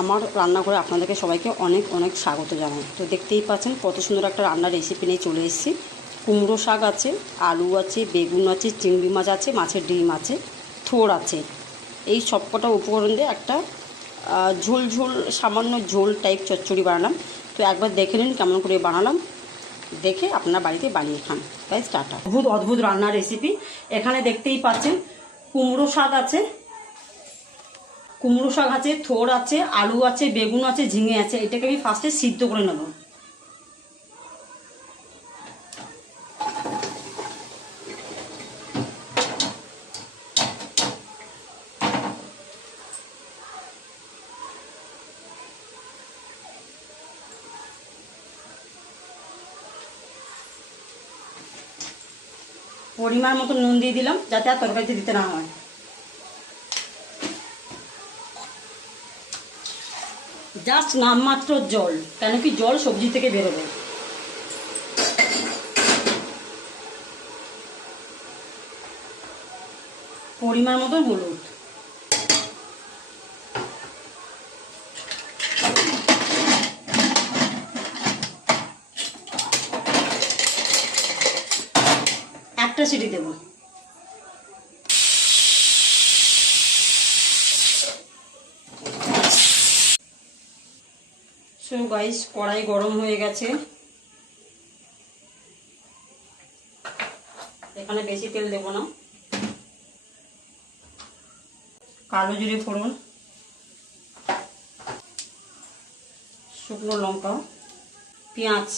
আমার রান্নাঘরে আপনাদেরকে সবাইকে অনেক অনেক স্বাগত জানাই। তো দেখতেই পাচ্ছেন কত সুন্দর একটা রান্নার রেসিপি নিয়ে চলে এসেছি। কুমড়ো শাক আছে, আলু আছে, বেগুন আছে, চিংড়ি মাছ আছে, মাছের ডিম আছে থোর আছে। এই সবকটা উপকরণ দিয়ে একটা ঝোল ঝোল, সামান্য ঝোল টাইপ চচ্চড়ি বানালাম। তো একবার দেখে নিন কেমন করে বানালাম। দেখে আপনার বাড়িতে বানিয়ে খান। তাই স্টার্টার অদ্ভুত অদ্ভুত রান্নার রেসিপি এখানে দেখতেই পাচ্ছেন কুমড়ো শাক আছে কুমড়ো শাক আছে, থোর আছে, আলু আছে, বেগুন আছে, ঝিঙে আছে, এটাকে আমি ফার্স্টে সিদ্ধ করে নেব। পরিমাণ মতো নুন দিয়ে দিলাম, যাতে আর তরকারিতে দিতে না হয়। জাস্ট নামমাত্র জল। কেন কি জল সবজি থেকে বেরোবে? পরিমাণ মতো হলুদ। একটা সিটি দেবো। সো গাইস কড়াই গরম হয়ে গেছে। এখানে বেশি তেল দেবো না। কালো জিরে ফোড়ন, শুকনো লঙ্কা, পেঁয়াজ।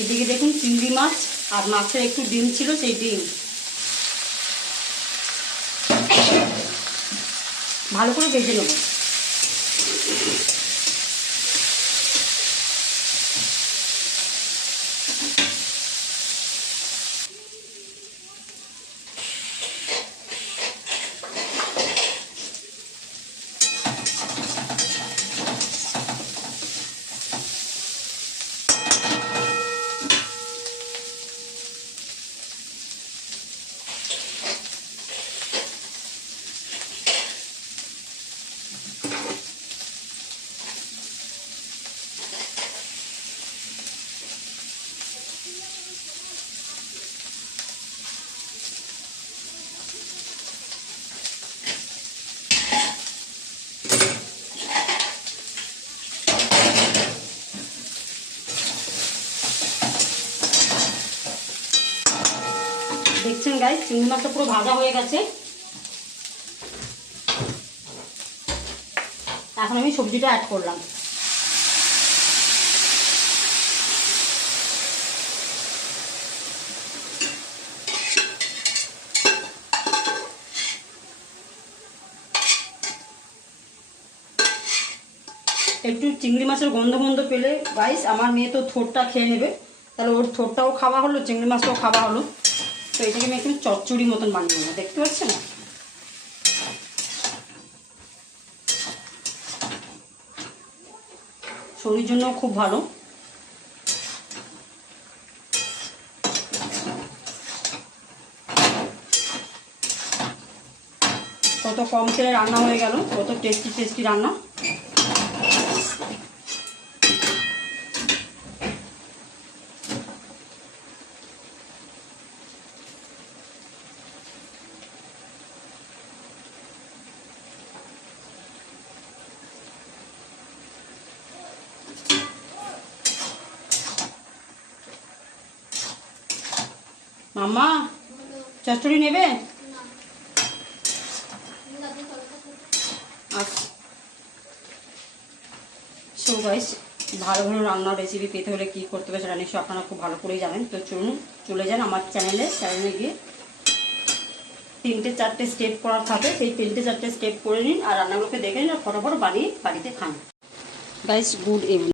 এদিকে দেখুন চিংড়ি মাছ আর মাছের একটু ডিম ছিল সেই ডিম। ভালো করে ভেজে নেব। দেখছেন গাই চিংড়ি মাছটা পুরো ভাজা হয়ে গেছে। এখন আমি সবজিটা অ্যাড করলাম। একটু চিংড়ি মাছের গন্ধ গন্ধ পেলে গাইস আমার মেয়ে তো থোরটা খেয়ে নেবে। তাহলে ওর থোরটাও খাওয়া হলো, চিংড়ি মাছটাও খাওয়া হলো। তো এটাকে আমি একদম চচ্চড়ি মতন বানিয়ে নেব, দেখতে পাচ্ছেন? শরীর জন্য খুব ভালো। কত কম তেলে রান্না হয়ে গেল, কত টেস্টি টেস্টি রান্না। মাম্মা চচ্চড়ি নেবে? ভালো ভালো রান্নার রেসিপি পেতে হলে কী করতে হবে সেটা নিশ্চয়ই আপনারা খুব ভালো করেই জানেন। তো চলুন, চলে যান আমার চ্যানেলে চ্যানেলে গিয়ে তিনটে চারটে স্টেপ করার থাকে। সেই তিনটে চারটে স্টেপ করে নিন আর রান্নাগুলোকে দেখে নিন আর ফটোফট বানিয়ে বাড়িতে খান। Guys good evening